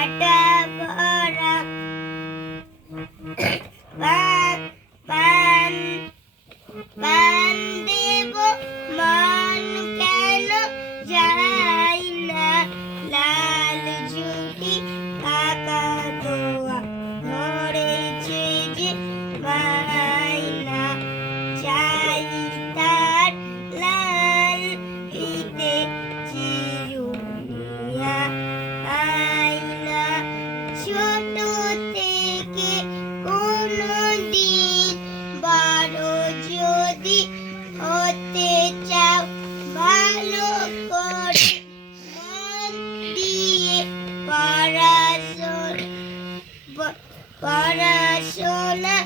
কাটা ভরা পান পান পান দেব মন কেন যায় না লাল জুটি কাকা দোয়া ধরেছে যে মাইনা চাই তার লাল ফিতে চিরুনিয়া আয়না ছোট থেকে কোনো দিন বড় যদি হতে চাও ভালো করে মন দিয়ে পড়াশোনা